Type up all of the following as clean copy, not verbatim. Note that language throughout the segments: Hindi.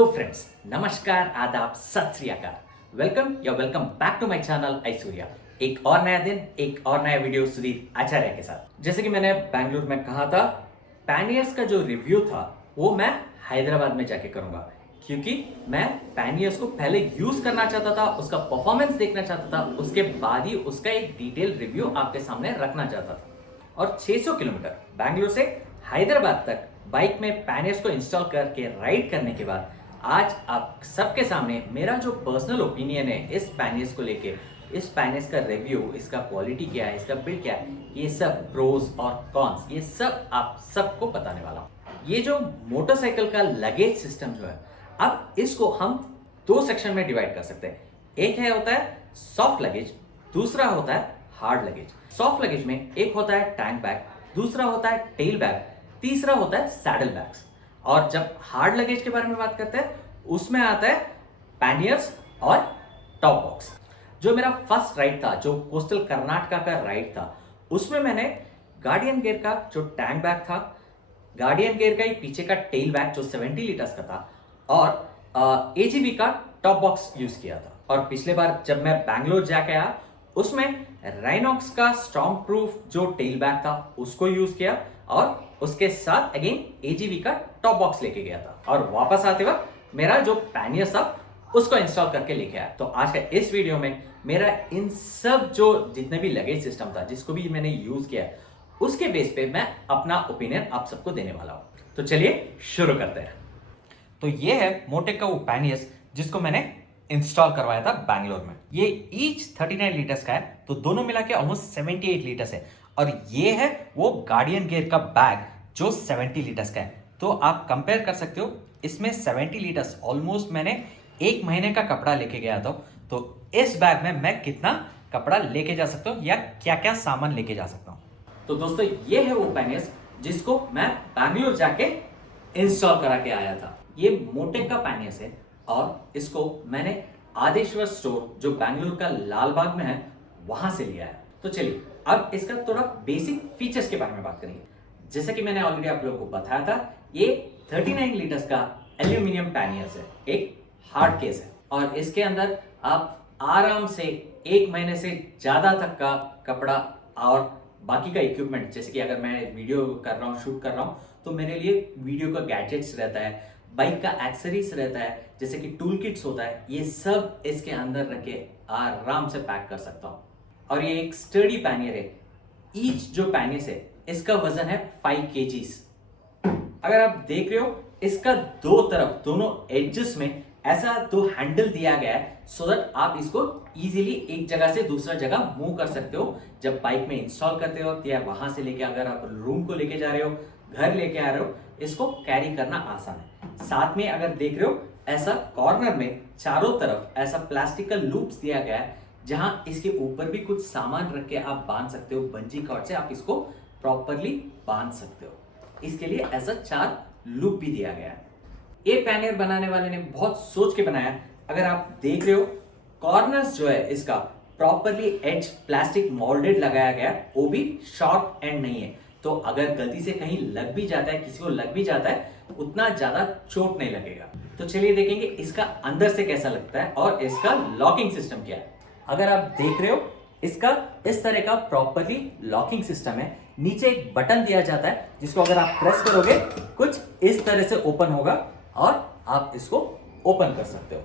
हेलो फ्रेंड्स, नमस्कार, आदाब, सत श्री अकाल। Welcome back to my channel Aishwarya. एक और नया दिन, एक और नया वीडियो सुधीर आचार्य के साथ। जैसे कि मैंने बैंगलोर में कहा था, पैनियर्स का जो रिव्यू था वो मैं हैदराबाद में जाके करूंगा, क्योंकि मैं पैनियर्स को पहले यूज करना चाहता था, उसका परफॉर्मेंस देखना चाहता था, उसके बाद ही उसका एक डिटेल रिव्यू आपके सामने रखना चाहता था। और 600 किलोमीटर बैंगलोर से हैदराबाद तक बाइक में पैनियर्स को इंस्टॉल करके राइड करने के बाद आज आप सबके सामने मेरा जो पर्सनल ओपिनियन है इस पैनियर्स को लेके, इस पैनियर्स का रिव्यू, इसका क्वालिटी क्या है, इसका बिल्ड क्या है, ये सब प्रोज और कॉन्स, ये सब आप सबको बताने वाला हूँ। ये जो मोटरसाइकिल का लगेज सिस्टम जो है, अब इसको हम दो सेक्शन में डिवाइड कर सकते हैं। एक है होता है सॉफ्ट लगेज, दूसरा होता है हार्ड लगेज। सॉफ्ट लगेज में एक होता है टैंक बैग, दूसरा होता है टेल बैग, तीसरा होता है सैडल बैग्स। और जब हार्ड लगेज के बारे में बात करते हैं उसमें आता है पैनियर्स और टॉप बॉक्स। जो मेरा फर्स्ट राइड था, जो कोस्टल कर्नाटका का राइड था, उसमें मैंने गार्डियन गियर का जो टैंक बैग था, गार्डियन गियर का ही पीछे का टेल बैग जो 70 लीटर्स का था, और एजीवी का टॉप बॉक्स यूज किया था। और पिछले बार जब मैं बैंगलोर जाके आया उसमें राइनॉक्स का स्ट्रॉन्ग प्रूफ जो टेल बैग था उसको यूज किया, और उसके साथ अगेन एजीवी का टॉप बॉक्स लेके गया था। और वापस आते वक्त मेरा जो पैनियर्स था उसको इंस्टॉल करके लेके आया। तो आज का इस वीडियो में मेरा इन सब जो जितने भी लगेज सिस्टम था जिसको भी मैंने यूज किया, उसके बेस पे मैं अपना ओपिनियन आप सबको देने वाला हूं। तो चलिए शुरू करते हैं। तो ये है मोटेक का वो पैनियर्स जिसको मैंने इंस्टॉल करवाया था बैंगलोर में। ये ईच 39 लीटर्स का है, तो दोनों मिला के ऑलमोस्ट 78 लीटर्स है। और ये है वो गार्डियन गियर का बैग जो 70 लीटर्स का है। तो आप कंपेयर कर सकते हो, इसमें 70 लीटर्स ऑलमोस्ट मैंने एक महीने का कपड़ा लेके गया था। तो इस बैग में मैं कितना कपड़ा लेके जा सकता हूँ या क्या क्या सामान लेके जा सकता हूँ। तो दोस्तों ये है वो पैनियर्स जिसको मैं बैंगलोर जाके इंस्टॉल करा के आया था। ये मोटेक का पैनियर्स है और इसको मैंने आदेश्वर स्टोर जो बैंगलोर का लालबाग में है वहां से लिया है। तो चलिए अब इसका थोड़ा बेसिक फीचर्स के बारे में बात करेंगे। जैसा कि मैंने ऑलरेडी आप लोगों को बताया था, ये 39 लीटर्स का एल्यूमिनियम पैनियर्स है, एक हार्ड केस है, और इसके अंदर आप आराम से एक महीने से ज्यादा तक का कपड़ा और बाकी का इक्विपमेंट, जैसे कि अगर मैं वीडियो कर रहा हूँ, शूट कर रहा हूँ, तो मेरे लिए वीडियो का गैजेट्स रहता है, बाइक का एक्सेसरीज रहता है, जैसे कि टूल किट्स होता है, ये सब इसके अंदर रख के आराम से पैक कर सकता हूँ। और ये एक स्टडी पैनियर है। ईच जो पैनियर्स है इसका वजन है 5 kgs। अगर आप देख रहे हो, इसका दो तरफ, दोनों एजेस में ऐसा दो हैंडल दिया गया है, सो दैट आप इसको इजीली एक जगह से दूसरा जगह मूव कर सकते हो। जब बाइक में इंस्टॉल करते हो या वहां से लेके अगर आप रूम को लेके जा रहे हो, घर लेके आ रहे हो, इसको कैरी करना आसान है। साथ में अगर देख रहे हो, ऐसा कॉर्नर में चारों तरफ ऐसा प्लास्टिक का लूप्स दिया गया है, जहां इसके ऊपर भी कुछ सामान रख के आप बांध सकते हो। बंजी कॉर्ड से आप इसको प्रॉपरली बांध सकते हो। इसके लिए ऐसा 4 लूप भी दिया गया है। ये पैनियर बनाने वाले ने बहुत सोच के बनाया। अगर आप देख रहे हो, कॉर्नर्स जो है इसका प्रॉपरली एज प्लास्टिक मोल्डेड लगाया गया, वो भी शॉर्प एंड नहीं है। तो अगर गलती से कहीं लग भी जाता है, किसी को लग भी जाता है, उतना ज्यादा चोट नहीं लगेगा। तो चलिए देखेंगे इसका अंदर से कैसा लगता है और इसका लॉकिंग सिस्टम क्या है। अगर आप देख रहे हो, इसका इस तरह का प्रॉपरली लॉकिंग सिस्टम है। नीचे एक बटन दिया जाता है जिसको अगर आप प्रेस करोगे कुछ इस तरह से ओपन होगा और आप इसको ओपन कर सकते हो।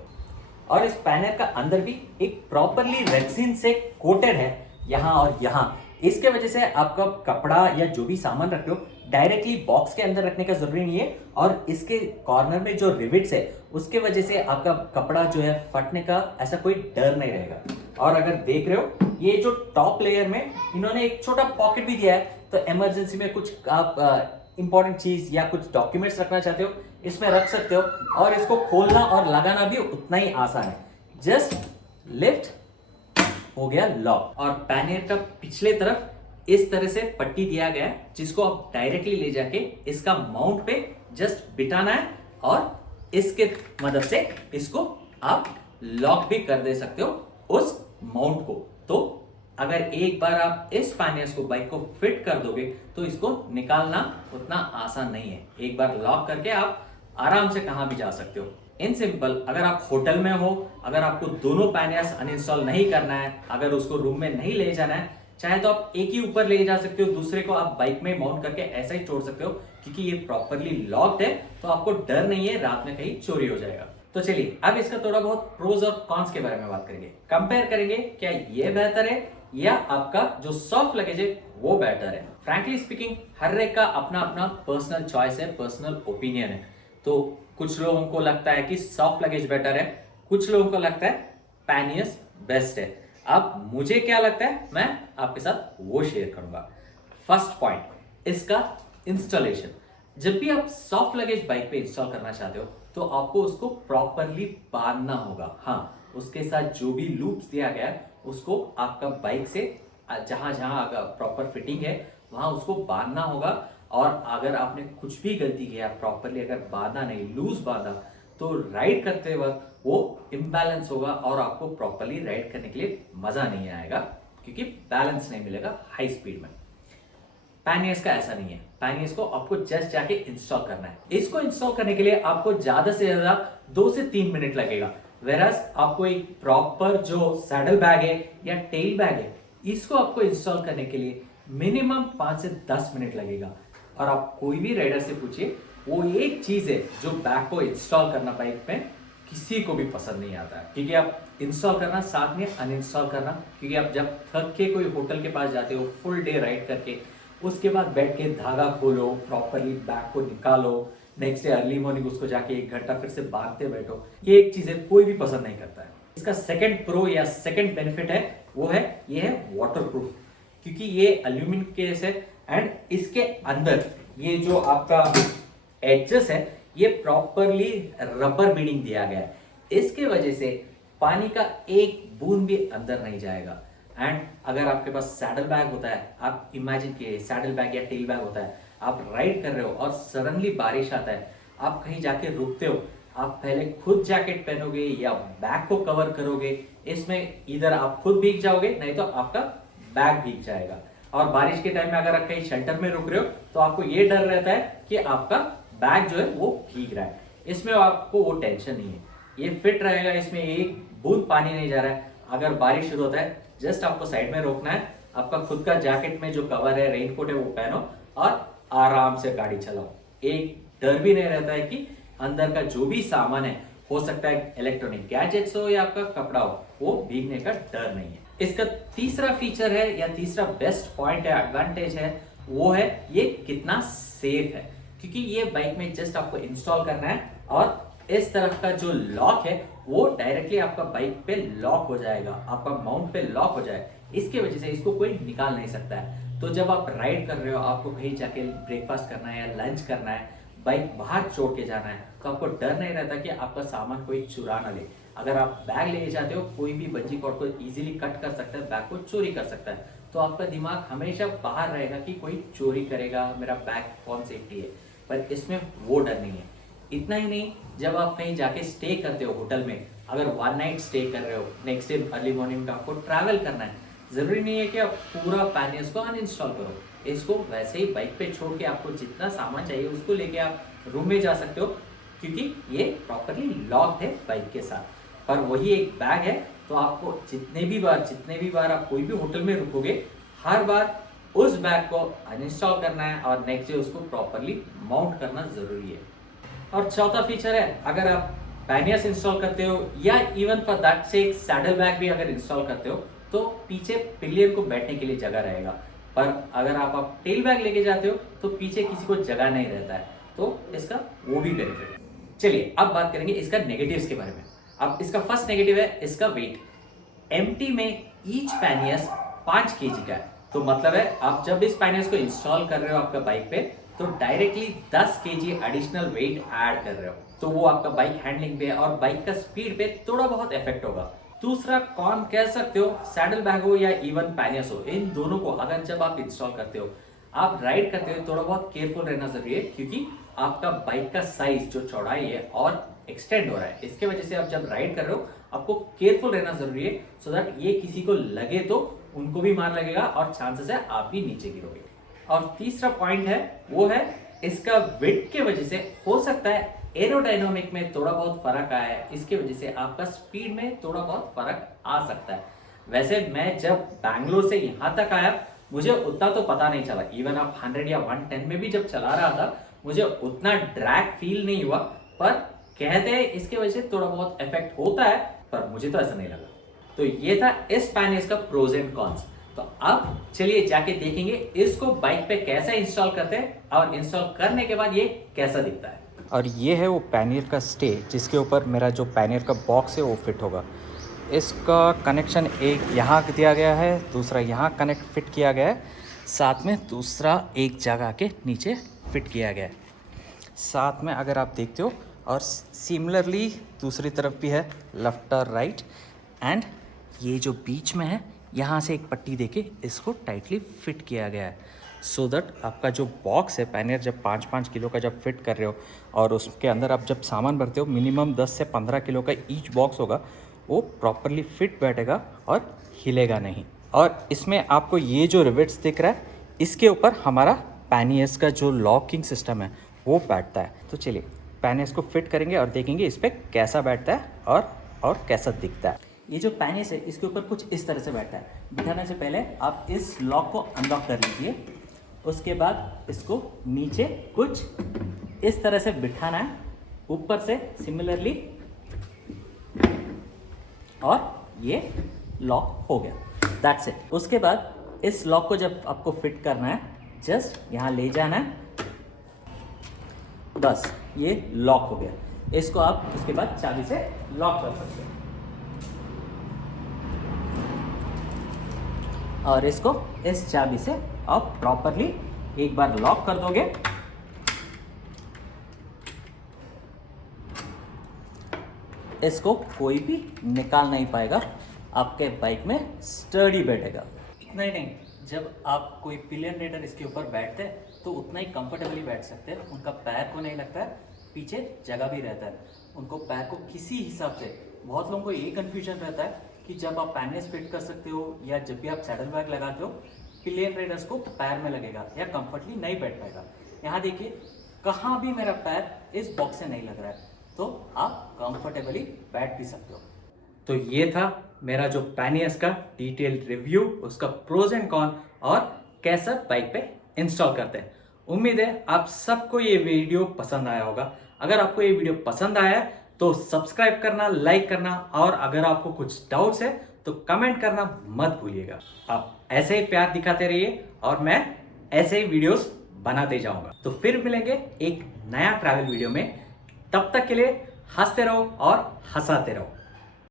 और इस पैनल का अंदर भी एक प्रॉपरली रेक्सिन से कोटेड है यहां और यहां। इसके वजह से आपका कपड़ा या जो भी सामान रख रहे हो डायरेक्टली बॉक्स के अंदर रखने का जरूरी नहीं है। और इसके कॉर्नर में जो रिविट्स है उसके वजह से आपका कपड़ा जो है फटने का ऐसा कोई डर नहीं रहेगा। और अगर देख रहे हो, ये जो टॉप लेयर में इन्होंने एक छोटा पॉकेट भी दिया है, तो इमरजेंसी में कुछ आप इंपॉर्टेंट चीज या कुछ डॉक्यूमेंट्स रखना चाहते हो, इसमें रख सकते हो। और इसको खोलना और लगाना भी उतना ही आसान है। जस्ट लिफ्ट हो गया लॉक। और पैनियर का पिछले तरफ इस तरह से पट्टी दिया गया है जिसको आप डायरेक्टली ले जाके इसका माउंट पे जस्ट बिठाना है और इसके मदद से इसको आप लॉक भी कर दे सकते हो उस माउंट को। तो अगर एक बार आप इस पैनियर्स को बाइक को फिट कर दोगे तो इसको निकालना उतना आसान नहीं है। एक बार लॉक करके आप आराम से कहां भी जा सकते हो। इन सिंपल, अगर आप होटल में हो, अगर आपको दोनों पैनियास अनइंस्टॉल नहीं करना है, अगर उसको रूम में नहीं ले जाना है, चाहे तो आप एक ही ऊपर ले जा सकते हो, दूसरे को आप बाइक में माउंट करके ऐसा ही छोड़ सकते हो, क्योंकि ये प्रॉपरली लॉक्ड है, तो आपको डर नहीं है रात में कहीं चोरी हो जाएगा। तो चलिए अब इसका थोड़ा बहुत प्रोज और कॉन्स के बारे में बात करेंगे, कंपेयर करेंगे क्या ये बेहतर है या आपका जो सॉफ्ट लगेज है वो बेटर है। फ्रैंकली स्पीकिंग, हर एक का अपना अपना पर्सनल चॉइस है, पर्सनल ओपिनियन है। तो कुछ लोगों को लगता है कि सॉफ्ट लगेज बेटर है, कुछ लोगों को लगता है पैनियस बेस्ट है। अब मुझे क्या लगता है मैं आपके साथ वो शेयर करूंगा। फर्स्ट पॉइंट, इसका इंस्टॉलेशन। जब भी आप सॉफ्ट लगेज बाइक पे इंस्टॉल करना चाहते हो तो आपको उसको प्रॉपरली बांधना होगा। हाँ, उसके साथ जो भी लूप्स दिया गया है उसको आपका बाइक से जहां जहां प्रॉपर फिटिंग है वहां उसको बांधना होगा। और अगर आपने कुछ भी गलती किया, प्रॉपरली अगर बांधा नहीं, लूज बांधा, तो राइड करते वक्त वो इम्बैलेंस होगा और आपको प्रॉपरली राइड करने के लिए मजा नहीं आएगा, क्योंकि बैलेंस नहीं मिलेगा हाई स्पीड में। पैनियस का ऐसा नहीं है, पैनियस को आपको जस्ट जाके इंस्टॉल करना है। इसको इंस्टॉल करने के लिए आपको ज्यादा से ज्यादा 2 से 3 मिनट लगेगा, वेराज आपको एक प्रॉपर जो सैडल बैग है या टेल बैग है, इसको आपको इंस्टॉल करने के लिए मिनिमम 5 से 10 मिनट लगेगा। और आप कोई भी राइडर से पूछिए, वो एक चीज है जो बैग को इंस्टॉल करना बाइक में किसी को भी पसंद नहीं आता है, क्योंकि आप इंस्टॉल करना साथ में अनइंस्टॉल करना, क्योंकि आप जब थक के कोई होटल के पास जाते हो फुल डे राइड करके, उसके बाद बैठ के धागा खोलो, प्रॉपरली बैग को निकालो, नेक्स्ट डे अर्ली मॉर्निंग उसको जाके 1 घंटा फिर से बांधते बैठो, ये एक चीज है कोई भी पसंद नहीं करता है। इसका सेकंड प्रो या सेकंड बेनिफिट है वो है ये है वाटरप्रूफ, क्योंकि ये एल्यूमिनियम केस है एंड इसके अंदर ये जो आपका एडजस्ट है ये प्रॉपरली रबर बीडिंग दिया गया है। इसके वजह से पानी का एक बूंद भी अंदर नहीं जाएगा। एंड अगर आपके पास सैडल बैग होता है, आप इमेजिन किए सैडल बैग या टेल बैग होता है, आप राइड कर रहे हो और सडनली बारिश आता है, आप कहीं जाके रुकते हो, आप पहले खुद जैकेट पहनोगे या बैग को कवर करोगे, इसमें इधर आप खुद भीग जाओगे नहीं तो आपका बैग भीग जाएगा। और बारिश के टाइम में अगर आप कहीं शेल्टर में रुक रहे हो तो आपको ये डर रहता है कि आपका बैग जो है वो भीग रहा है। इसमें आपको वो टेंशन नहीं है, ये फिट रहेगा, इसमें एक बूंद पानी नहीं जा रहा है। अगर बारिश शुरू होता है जस्ट आपको साइड में रोकना है, आपका खुद का जैकेट में जो कवर है, रेनकोट है वो पहनो और आराम से गाड़ी चलाओ। एक डर भी नहीं रहता है कि अंदर का जो भी सामान है, हो सकता है इलेक्ट्रॉनिक गैजेट्स हो या आपका कपड़ा हो, वो भीगने का डर नहीं है। इसका तीसरा फीचर है या तीसरा बेस्ट पॉइंट है, एडवांटेज है, वो है ये कितना सेफ है। क्योंकि ये बाइक में जस्ट आपको इंस्टॉल करना है और इस तरफ का जो लॉक है वो डायरेक्टली आपका बाइक पे लॉक हो जाएगा, आपका माउंट पे लॉक हो जाएगा। इसके वजह से इसको कोई निकाल नहीं सकता है। तो जब आप राइड कर रहे हो, आपको कहीं जाके ब्रेकफास्ट करना है या लंच करना है, बाइक बाहर छोड़ के जाना है, तो आपको डर नहीं रहता कि आपका सामान कोई चुरा ना ले। अगर आप बैग लेके जाते हो, कोई भी बंजी कॉर्ड को इजीली कट कर सकता है, बैग को चोरी कर सकता है, तो आपका दिमाग हमेशा बाहर रहेगा कि कोई चोरी करेगा, मेरा बैग कौन सेफ्टी है। पर इसमें वो डर नहीं है। इतना ही नहीं, जब आप कहीं जाके स्टे करते हो होटल में, अगर 1 नाइट स्टे कर रहे हो, नेक्स्ट डे अर्ली मॉर्निंग में आपको ट्रैवल करना है, जरूरी नहीं है कि आप पूरा पैनियस को अनइंस्टॉल करो। इसको वैसे ही बाइक पे छोड़ के आपको जितना सामान चाहिए उसको लेके आप रूम में जा सकते हो, क्योंकि ये प्रॉपरली लॉक्ड है बाइक के साथ। पर वही एक बैग है, तो आपको जितने भी बार आप कोई भी होटल में रुकोगे, हर बार उस बैग को अनइंस्टॉल करना है और नेक्स्ट डे उसको प्रॉपरली माउंट करना जरूरी है। और चौथा फीचर है, अगर आप पैनियस इंस्टॉल करते हो या इवन फॉर दैट से एक सैडल बैग भी अगर इंस्टॉल करते हो, तो पीछे पिलियन को बैठने के लिए जगह रहेगा। पर अगर आप टेल बैग लेके जाते हो तो पीछे किसी को जगह नहीं रहता है, तो इसका वो भी बेनिफिट है। चलिए अब बात करेंगे इसका नेगेटिव्स के बारे में। अब इसका फर्स्ट नेगेटिव है इसका वेट। एम्प्टी में ईच पैनियस 5 kg का है, तो मतलब है आप जब इस पैनियस को इंस्टॉल कर रहे हो आपका बाइक पे, तो directly 10 kg additional wait add कर रहे हो, तो वो आपका बाइक हैंडलिंग पे और बाइक का स्पीड पे थोड़ा बहुत इफेक्ट होगा। दूसरा कौन कह सकते हो, सैडल बैग हो या इवन पैनियस हो, इन दोनों को अगर जब आप इंस्टॉल करते हो, आप राइड करते हो, थोड़ा बहुत केयरफुल रहना जरूरी है, क्योंकि आपका बाइक का साइज जो चौड़ाई है और एक्सटेंड हो रहा है। इसके वजह से आप जब राइड कर रहे हो आपको केयरफुल रहना जरूरी है, सो दैट ये किसी को लगे तो उनको भी मार लगेगा और चांसेस है आप भी नीचे गिरोगे। और तीसरा पॉइंट है वो है इसका वेट के वजह से हो सकता है एरोडायनामिक में थोड़ा बहुत फर्क आया है, इसकी वजह से आपका स्पीड में थोड़ा बहुत फर्क आ सकता है। वैसे मैं जब बैंगलोर से यहाँ तक आया मुझे उतना तो पता नहीं चला, इवन आप 100 या 110 में भी जब चला रहा था मुझे उतना ड्रैग फील नहीं हुआ, पर कहते हैं इसके वजह से थोड़ा बहुत इफेक्ट होता है, पर मुझे तो ऐसा नहीं लगा। तो ये था इस पैनिस का प्रोज एंड कॉन्स। तो अब चलिए जाके देखेंगे इसको बाइक पे कैसे इंस्टॉल करते हैं और इंस्टॉल करने के बाद ये कैसा दिखता है। और ये है वो पैनियर का स्टे जिसके ऊपर मेरा जो पैनियर का बॉक्स है वो फिट होगा। इसका कनेक्शन एक यहाँ दिया गया है, दूसरा यहाँ कनेक्ट फिट किया गया है, साथ में दूसरा एक जगह के नीचे फिट किया गया है। साथ में अगर आप देखते हो और सिमिलरली दूसरी तरफ भी है, लेफ्ट और राइट, एंड ये जो बीच में है यहाँ से एक पट्टी देके इसको टाइटली फिट किया गया है, सो दैट आपका जो बॉक्स है पैनियर जब 5-5 किलो का जब फिट कर रहे हो और उसके अंदर आप जब सामान भरते हो मिनिमम 10 से 15 किलो का ईच बॉक्स होगा, वो प्रॉपरली फिट बैठेगा और हिलेगा नहीं। और इसमें आपको ये जो रिवेट्स दिख रहा है इसके ऊपर हमारा पैनियर्स का जो लॉकिंग सिस्टम है वो बैठता है। तो चलिए पैनियर्स को फिट करेंगे और देखेंगे इस पर कैसा बैठता है और कैसा दिखता है। ये जो पैनिस है इसके ऊपर कुछ इस तरह से बैठता है। बिठाने से पहले आप इस लॉक को अनलॉक कर लीजिए, उसके बाद इसको नीचे कुछ इस तरह से बिठाना है, ऊपर से सिमिलरली, और ये लॉक हो गया। That's it. उसके बाद इस लॉक को जब आपको फिट करना है जस्ट यहाँ ले जाना है, बस ये लॉक हो गया। इसको आप उसके बाद चाबी से लॉक कर सकते हैं और इसको इस चाबी से आप प्रॉपरली एक बार लॉक कर दोगे, इसको कोई भी निकाल नहीं पाएगा, आपके बाइक में स्टर्डी बैठेगा। इतना ही नहीं, जब आप कोई पिलियन राइडर इसके ऊपर बैठते हैं तो उतना ही कंफर्टेबली बैठ सकते हैं, उनका पैर को नहीं लगता है, पीछे जगह भी रहता है, उनको पैर को किसी हिसाब से। बहुत लोगों को ये कन्फ्यूजन रहता है कि जब आप पैनिस फिट कर सकते हो या जब भी आप सैडल बैग लगाते हो पिलियन राइडर्स को पैर में लगेगा या कंफर्टली नहीं बैठ पाएगा। यहाँ देखिए कहाँ भी मेरा पैर इस बॉक्स से नहीं लग रहा है, तो आप कंफर्टेबली बैठ भी सकते हो। तो ये था मेरा जो पैनियर्स का डिटेल्ड रिव्यू, उसका प्रोज एंड कॉन और कैसा बाइक पे इंस्टॉल करते हैं। उम्मीद है आप सबको ये वीडियो पसंद आया होगा। अगर आपको ये वीडियो पसंद आया है तो सब्सक्राइब करना, लाइक करना, और अगर आपको कुछ डाउट्स है तो कमेंट करना मत भूलिएगा। आप ऐसे ही प्यार दिखाते रहिए और मैं ऐसे ही वीडियोस बनाते जाऊंगा। तो फिर मिलेंगे एक नया ट्रैवल वीडियो में, तब तक के लिए हंसते रहो और हंसाते रहो।